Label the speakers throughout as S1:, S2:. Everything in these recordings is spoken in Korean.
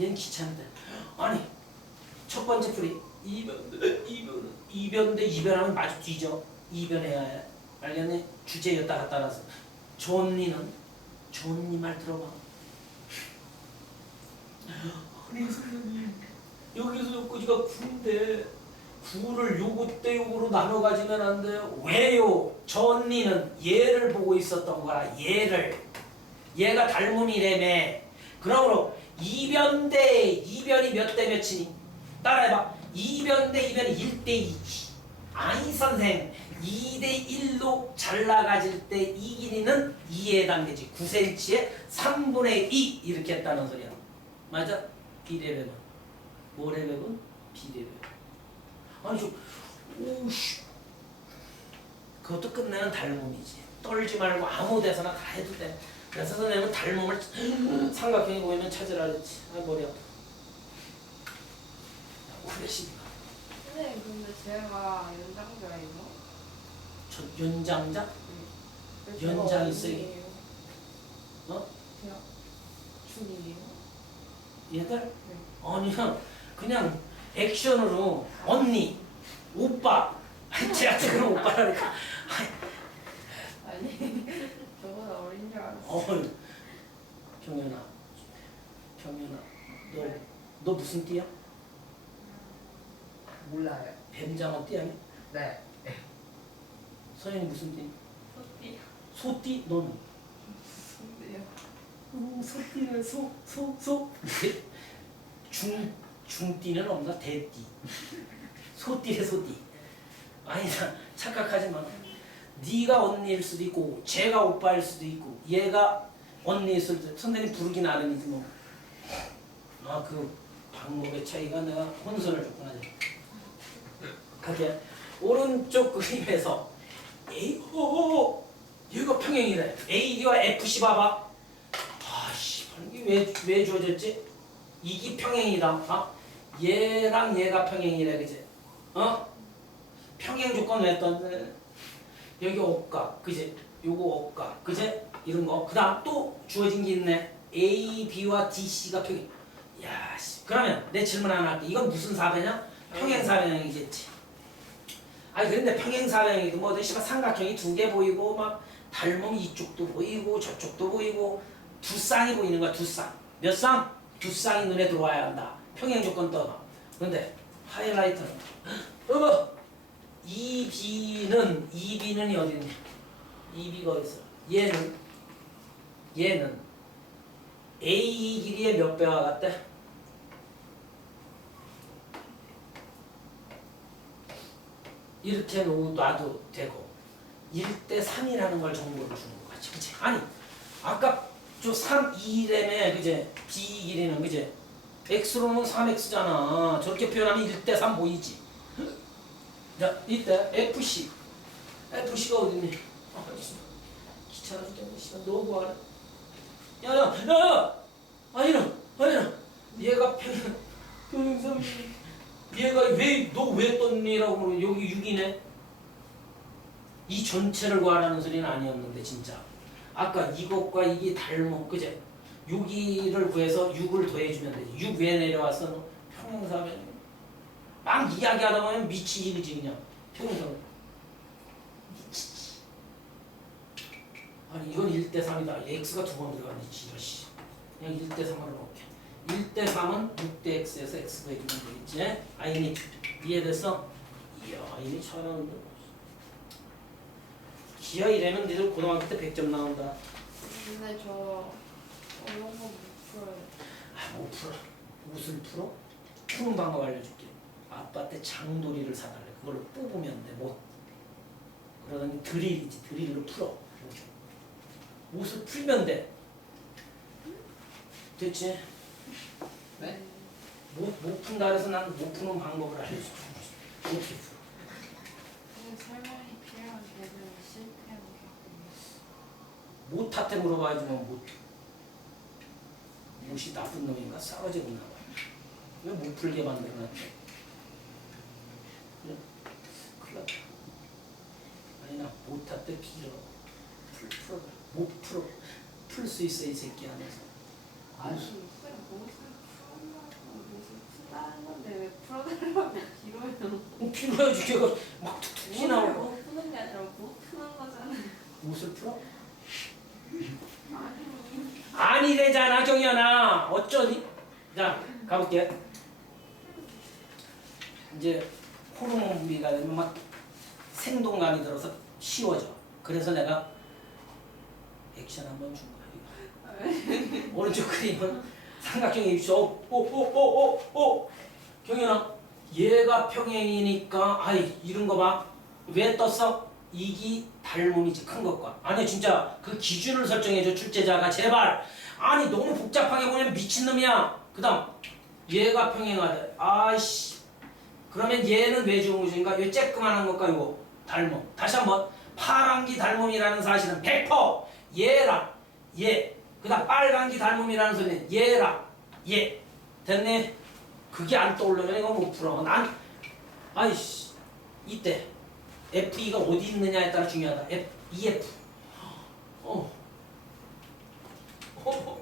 S1: 얘는 귀찮은데. 아니 첫 번째 풀이 이변 이변 이변대 이변하면 마주 뒤져. 이변해야 해. 알겠니? 주제였다가 따라서 존니는 존니 말 들어봐. 아니 선생님 여기서 여기까지가 구인데 구를 요거 때 요거로 나눠 가지면 안 돼요. 왜요? 존니는 얘를 보고 있었던 거라 얘를 얘가 닮음이래매. 그러므로 이변 대 이변이 몇 대 몇이니? 따라해봐. 이변 대 이변이 1대 2지. 아니 선생 2대 1로 잘 나가질 때 이 길이는 2에 해당되지. 9cm에 3분의 2 이렇게 했다는 소리야. 맞아? 비례배분. 모래배분? 비례배분. 아니 저 오씨 그것도 끝내는 닮음이지. 떨지 말고 아무 데서나 다 해도 돼. 그래서 선생님은 닮음을 삼각형이 보이면 찾으라 그랬지. 아 머리 아파. 후레쉬가.
S2: 선생님 근데 제가 연장자예요.
S1: 저 연장자?
S2: 근데 제가
S1: 연장 있어요.
S2: 언니예요.
S1: 어?
S2: 제가 중이에요.
S1: 얘들?
S2: 네.
S1: 아니야. 그냥 액션으로 언니, 오빠. 제가 지금 오빠라니까.
S2: 아니 어린 줄 알았어.
S1: 어, 경연아, 경연아, 너, 너 무슨 띠야?
S3: 몰라요.
S1: 뱀장어 띠 아니야?
S3: 네.
S1: 선생님 무슨 띠?
S2: 소띠.
S1: 소띠? 너는?
S2: 근데요.
S1: 음, 소띠는 소, 소, 소. 중, 중띠는 없나? 대띠. 소띠래 소띠. 아니다. 착각하지 마. 네가 언니일 수도 있고, 쟤가 오빠일 수도 있고, 얘가 언니일 수도 있고, 선생님 부르기 나름이지 뭐. 아, 그 방법의 차이가 내가 혼선을 줬구나. 그게 오른쪽 그림에서 A, 오, 얘가 평행이래. AD와 FC 봐봐. 아씨, 이게 왜, 왜 주어졌지? 이기 평행이다. 어? 얘랑 얘가 평행이래, 그지? 어? 평행 조건 왜 떴네? 여기 억각, 그지? 요거 억각, 그지? 이런 거. 그 다음 또 주어진 게 있네. A, B와 D, C가 평행. 야, 씨. 그러면 내 질문 하나 할게. 이건 무슨 사배냐? 평행 사배형이겠지. 아니 근데 평행 사배형이도 뭐든 씨발 삼각형이 두 개 보이고 막 닮음 이쪽도 보이고 저쪽도 보이고 두 쌍이 보이는 거야 두 쌍. 몇 쌍? 두 쌍이 눈에 들어와야 한다. 평행 조건 떠나. 근데 하이라이트는 어머 이 B는 이 B는 어디 있니? 이 B가 어디 있어? 얘는 얘는 A 길이의 몇 배와 같대? 이렇게 놔도 되고 1대 3이라는 걸 정보를 주는 거 같지 그치? 아니 아까 저 3, 2램에 그제 B 길이는 그제 X로는 3X잖아 저렇게 표현하면 1대 3 보이지 자 이때 FC FC가 어딨니? 아 귀찮아 죽겠네 너 뭐하래? 야야 야야! 아니라 아니라 얘가 평행삼 얘가 왜 너 왜 떴니라고 그러면 여기 6이네? 이 전체를 구하라는 소리는 아니었는데 진짜. 아까 이것과 이게 닮은 그제? 6이를 구해서 6을 더해주면 되지. 6왜 내려왔어? 너? 평행사변 막 이야기하다 보면 미치지 그냥. 평행사변 미치지 아니 이건 1대 3이다. x가 두 번 들어갔네 지랄 씨. 그냥 1대 3으로 놓게 1대 3은 6대 x에서 x 더해주면 되겠지? 아이니 이해됐어? 이야 이미 잘하는데. 기아 이래면 니들 고등학교 때 100점 나온다.
S2: 근데 저 어려운 거못 풀어요.
S1: 아못 풀어. 무슨 풀어? 푸는 방법 알려줄게. 아빠 때 장도리를 사달래. 그걸로 뽑으면 돼 못. 그러더니 드릴이지. 드릴로 풀어. 이렇게. 못을 풀면 돼 됐지?
S3: 네?
S1: 못, 못 푼다 그래서 난 못 푸는 방법을 알려줄게 어떻게 풀어
S2: 설명이 필요한
S1: 못한테 물어봐야지 뭐 못. 못이 나쁜 놈인가 싸가지 없나 봐. 왜못 풀게 만들어놨대? 그래, 큰일 났다. 아니 나 못할 때 빌어. 풀, 풀어. 못 풀어. 풀 수 있어 이 새끼 안에서.
S3: 아니,
S2: 무슨 푸는 길어요.
S1: 필요해 죽겠고 막 툭툭 튀나오고
S2: 못 푸는 게 아니라 못 푸는 거잖아요.
S1: 못을 풀어?
S2: 아니.
S1: 아니래잖아 경연아 어쩌니? 자 가볼게 이제 호르몬 분비가 되면 막 생동감이 들어서 쉬워져 그래서 내가 액션 한번 준 이거. 오른쪽 그림은 삼각형이 있어 오 오 오 오 오 경연아 얘가 평행이니까 아이 이런 거 봐 왜 떴어? 이기 닮음이지 큰 것과. 아니 진짜 그 기준을 설정해줘 출제자가. 제발. 아니 너무 복잡하게 보면 미친놈이야. 그 다음 얘가 평행하대 아이씨. 그러면 얘는 왜 좋은 것인가? 요 쬐끄만한 것과 요거. 닮음. 다시 한번. 파란기 닮음이라는 사실은 100% 얘랑 얘 그 다음 빨간기 닮음이라는 소리는 얘랑 얘 됐네 그게 안 떠오르면 이거 못 풀어 난 아이씨 이때 FE가 어디 있느냐에 따라 중요하다. F, EF. 어. 어.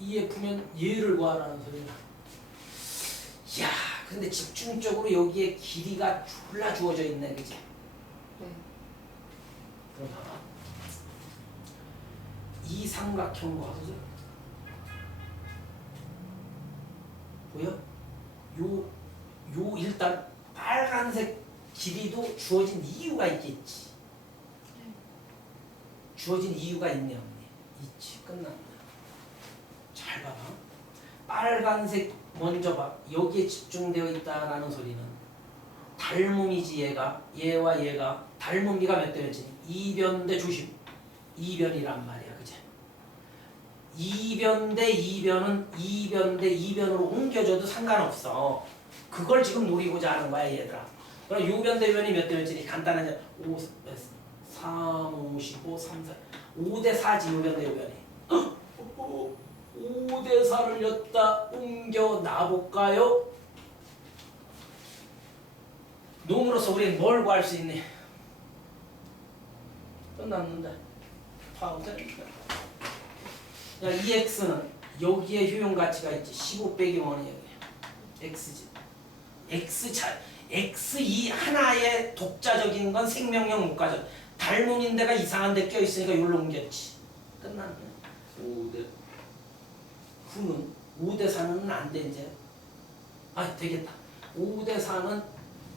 S1: EF면 얘를 구하라는 소리야. 야, 근데 집중적으로 여기에 길이가 졸라 주어져 있네, 그지?
S3: 네.
S1: 그럼 봐봐. 이 삼각형 봐보세요. 보여? 요, 요 일단 빨간색 길이도 주어진 이유가 있겠지. 주어진 이유가 있네 없네. 있지. 끝났네. 잘 봐봐. 빨간색 먼저 봐. 여기에 집중되어 있다라는 소리는 닮음이지 얘가 얘와 얘가 닮음비가 몇대 몇이니? 2변 대 조심. 2변이란 말이야. 2변 대 2변은 2변 대 2변으로 옮겨줘도 상관없어. 그걸 지금 노리고자 하는 거야, 얘들아. 그럼 6변 대 변이 몇 대 몇이니? 간단하게 5, 3, 5, 15, 3, 4. 5 대 4지, 6변 대 6변이. 5 대 4를 였다 옮겨 놔볼까요? 놈으로서 우리는 뭘 구할 수 있니? 끝났는데. 되 니까. 야, 이 x는 여기에 효용 가치가 있지. 15 빼기 1이 여기. x지. x 차 x 이 하나의 독자적인 건못 가져. 닮음인 데가 이상한 데 껴 있으니까 여기로 옮겼지. 끝났네. 5대 9는 5대 4는 안 돼 이제. 아 되겠다. 5대 4는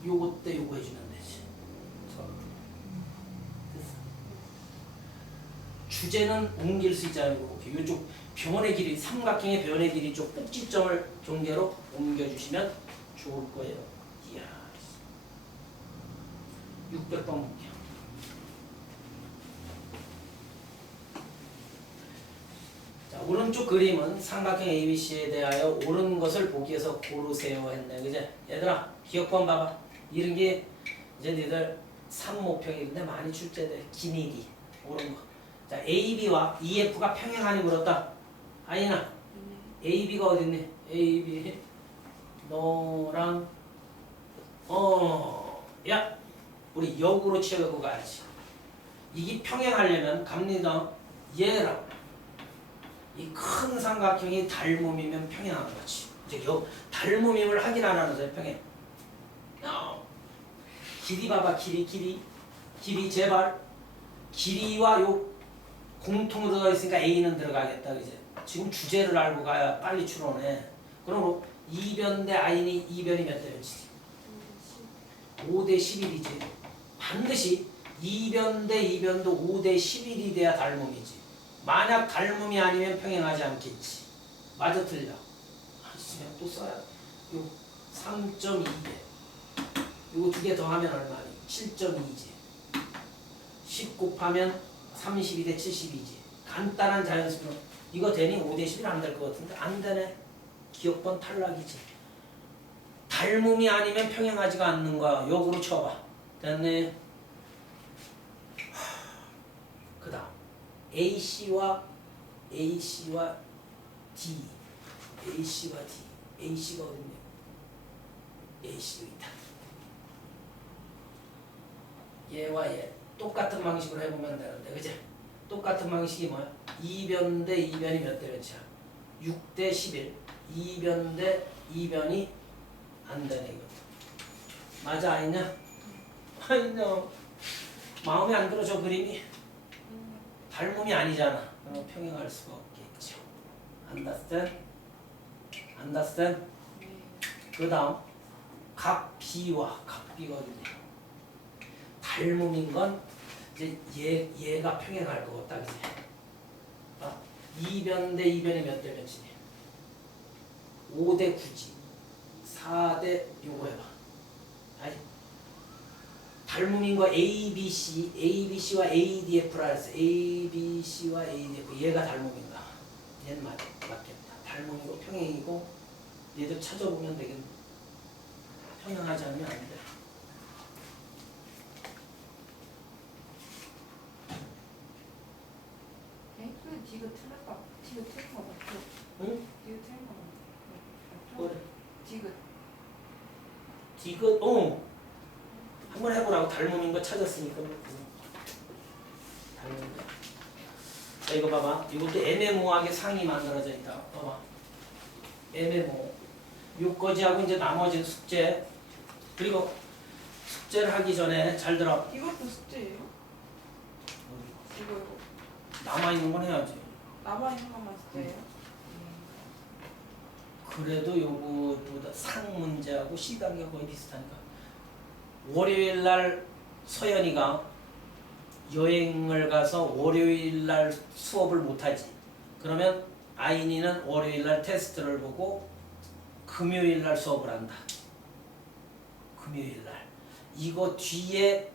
S1: 요거 때 요거 해주면 되지. 자, 됐어. 주제는 옮길 수 있잖아요. 이쪽 변의 길이 삼각형의 변의 길이 쪽 꼭지점을 경계로 옮겨주시면 좋을 거예요. 이야. 600번 볼게요. 자, 오른쪽 그림은 삼각형 ABC에 대하여 옳은 것을 보기에서 고르세요 했네. 그제? 얘들아, 기억번 봐봐. 이런 게 이제 니들 삼모평인데 많이 출제돼. 기니디. 옳은 거. 자, AB와 EF가 평행하니 물었다. 아이나, AB가 어딨니? AB. 너랑, 어, 야, 우리 역으로 치어갖고 가야지. 이게 평행하려면 갑니다. 얘랑 이 큰 삼각형이 닮음이면 평행하는 거지. 이제 요 닮음임을 확인하라는 거예요. 평행. 어. 길이 봐봐. 길이 길이 길이 제발 길이와 요 공통으로 들어가 있으니까 A는 들어가겠다. 그지? 지금 주제를 알고 가야 빨리 추론해. 그럼 2변 대 I니 2변이 몇 대 몇이지? 5 대 11이지. 반드시 2변 대 2변도 5 대 11이 돼야 닮음이지. 만약 닮음이 아니면 평행하지 않겠지. 맞아 틀려. 그냥 또 써야. 요 3.2배. 요거 두 개 더하면 얼마니? 7.2지. 10 곱하면 32대 72지. 간단한 자연수로 이거 되니 5대 11안될 것 같은데 안 되네. 기억번 탈락이지. 닮음이 아니면 평행하지가 않는 거야. 역으로 쳐봐. 됐네. 그 다음 AC와 AC와 D AC와 D AC가 어딨냐 AC 여기 있다 얘와 얘 똑같은 방식으로 해보면 되는데 그지? 똑같은 방식이 뭐야? 2변 대 2변이 몇 대 몇이야? 6 대 11 2변 대 2변이 안 되네 이것도. 맞아 아니냐? 아니냐? 마음에 안 들어 저 그림이 닮음이 아니잖아. 그럼 평행할 수가 없겠죠. understand? understand?
S2: 네.
S1: 그 다음 각 B와 각 B거든요. 닮음인 건 이제 얘, 얘가 평행할 거다 그지? 아, 2변 대 2변이 몇 대 몇이니? 5 대 9지 4 대 요거 해봐 아니 닮음인 거 A, B, C A, B, C와 A, D, F라 했어 A, B, C와 A, D, F 얘가 닮음인가? 얘는 맞, 맞겠다 닮음이고 평행이고 얘도 찾아보면 되겠네 평행하지 않으면 안 돼.
S2: 에? 근데 디귿 틀렸다. 디귿 틀린 거 맞죠?
S1: 응?
S2: 디귿 틀린 거 맞죠?
S1: 뭐래?
S2: 디귿.
S1: 디귿, 어. 한번 해보라고 닮음인 거 찾았으니까. 거. 자, 이거 봐봐. 이것도 애매모호하게 상이 만들어져 있다. 봐봐. 애매모호. 요거지하고 이제 나머지 숙제. 그리고 숙제를 하기 전에 잘 들어.
S2: 이것도 숙제예요? 이거 이거.
S1: 남아있는 건 해야지.
S2: 남아 있는 것만 숙제예요?
S1: 그래도 요거보다 상 문제하고 단계가 거의 비슷하니까 월요일 날 서연이가 여행을 가서 월요일 날 수업을 못 하지. 그러면 아인이는 월요일 날 테스트를 보고 금요일 날 수업을 한다. 금요일 날. 이거 뒤에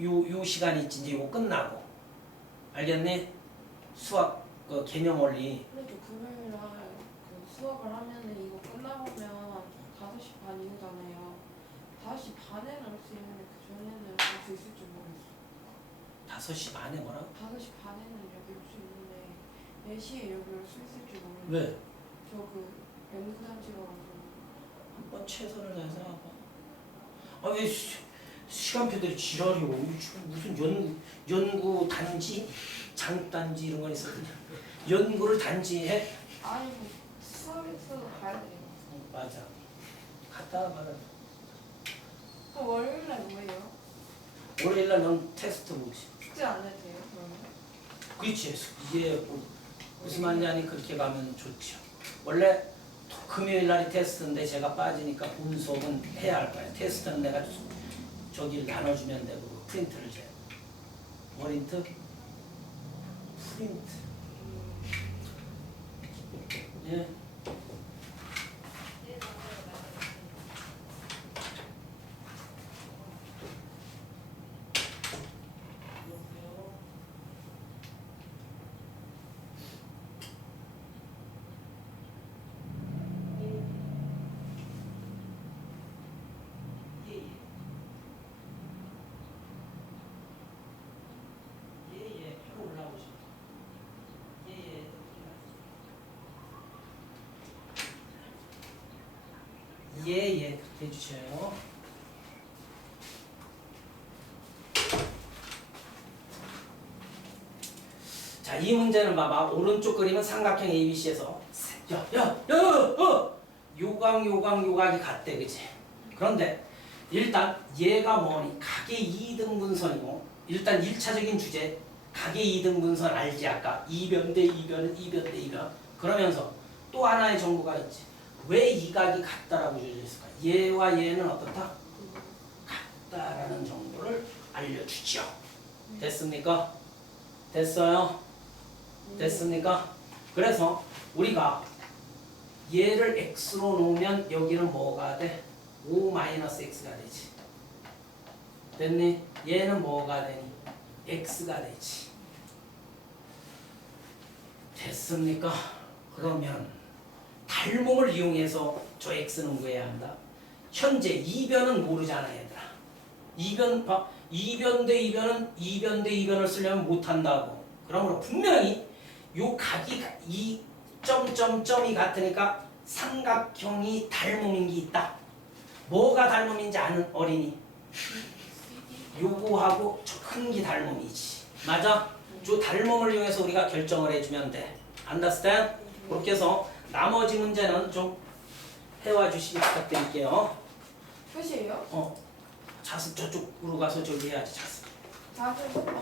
S1: 요, 요 시간 있지. 이제 이거 끝나고. 알겠니? 수학 그 개념 원리.
S2: 저 금요일 날 그 수업을 하면은 이거 끝나보면 5시 반 이후잖아요. 5시 반에는 올 수 있는데 그 전에는 올 수 있을지 모르겠어.
S1: 5시 반에 뭐라고?
S2: 5시 반에는 여기 올 수 있는데 4시에 여기 올 수 있을지 모르겠어.
S1: 왜?
S2: 저그 연구단지로 가서
S1: 한번 최선을 다해서 해봐. 아왜 시간표들이 지랄이오? 이거 지금 무슨 연 연구 단지, 장 단지 이런 거 있어 연구를 단지해?
S2: 아니 뭐 수업에서 가야 돼요.
S1: 어, 맞아. 갔다 와봐.
S2: 그럼 월요일 날 뭐예요?
S1: 월요일 날 넌 테스트 보지.
S2: 숙제 안 해도 돼요?
S1: 그렇지. 이게 뭐 무슨 말이냐니 그렇게 가면 좋죠. 원래 토- 금요일 날이 테스트인데 제가 빠지니까 본 수업은 해야 할 거야. 테스트는 내가 저기를 나눠주면 되고 프린트를 재. 프린트? 프린트. 예. 예, 예. 바로 올라오시죠. 예, 예. 예, 예. 그렇게 해주셔요. 자, 이 문제는 봐봐. 오른쪽 그림은 삼각형 ABC에서 야, 야, 야, 어! 요각, 요각, 요각이 같대, 그지? 그런데 일단 얘가 뭐니? 각의 2등분선이고 일단 1차적인 주제 각의 2등분선 알지 아까 2변 대 2변은 2변 대 2변 그러면서 또 하나의 정보가 있지 왜 이 각이 같다라고 주어져 있을까? 얘와 얘는 어떻다? 같다라는 정보를 알려주죠 됐습니까? 됐어요? 됐습니까? 그래서 우리가 얘를 x로 놓으면 여기는 뭐가 돼? 5-x가 되지. 됐니? 얘는 뭐가 되니? x가 되지. 됐습니까? 그러면 닮음을 이용해서 저 x는 구해야 한다. 현재 이변은 모르잖아 얘들아. 이변 봐. 이변 대 이변은 이변 대 이변을 쓰려면 못한다고. 그러므로 분명히 요 각이 가- 이 점점점이 같으니까 삼각형이 닮음인 게 있다. 뭐가 닮음인지 아는 어린이. 요거하고 저 큰 게 닮음이지. 맞아? 저 닮음을 이용해서 우리가 결정을 해주면 돼. understand? 그렇게 해서 나머지 문제는 좀 해와 주시기 부탁드릴게요.
S2: 끝이에요?
S1: 어 자습 저쪽으로 가서 저기 해야지 자습
S2: 오늘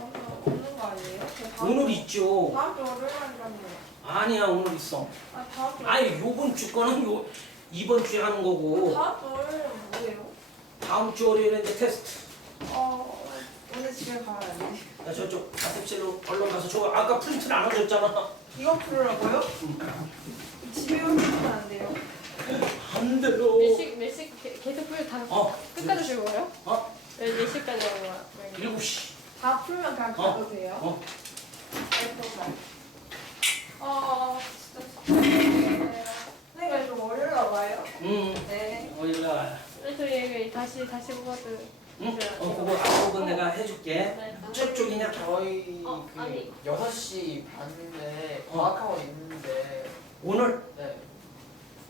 S2: 없는 거 아니에요? 저 다음
S1: 오늘
S2: 주-
S1: 있죠
S2: 다음 주 월요일이라며요.
S1: 아니야 오늘 있어
S2: 아 다음 주.
S1: 아니 요번 주 거는 요 이번 주에 하는 거고
S2: 다음 주 월요일은 뭐예요?
S1: 다음 주 월요일인데 테스트
S2: 어 오늘 집에 가야 돼.
S1: 나 저쪽 자습실로 얼른 가서 저 아까 프린트를 안 하셨잖아
S2: 이거 풀으라고요? 집에 오면 안 돼요.
S1: 안 돼요
S4: 몇시 몇시 계속 풀 다
S1: 어
S4: 끝까지 줄 거예요?
S1: 어?
S4: 몇, 몇 시까지 하는 거야?
S1: 일곱 시
S2: 다 풀면 그냥
S1: 어.
S2: 가도 돼요?
S1: 어.
S2: 어 진짜 내가 좀 월요일 와봐요.
S1: 응
S2: 네.
S1: 어디 가
S4: 그래서 얘 다시 다시 뽑아도
S1: 응? 어 그거 앞부분 내가 해줄게
S4: 네.
S1: 저쪽이냐?
S3: 저희
S4: 어,
S3: 그
S4: 아니.
S3: 6시 반인데
S1: 어.
S3: 과학학원 있는데
S1: 오늘
S3: 네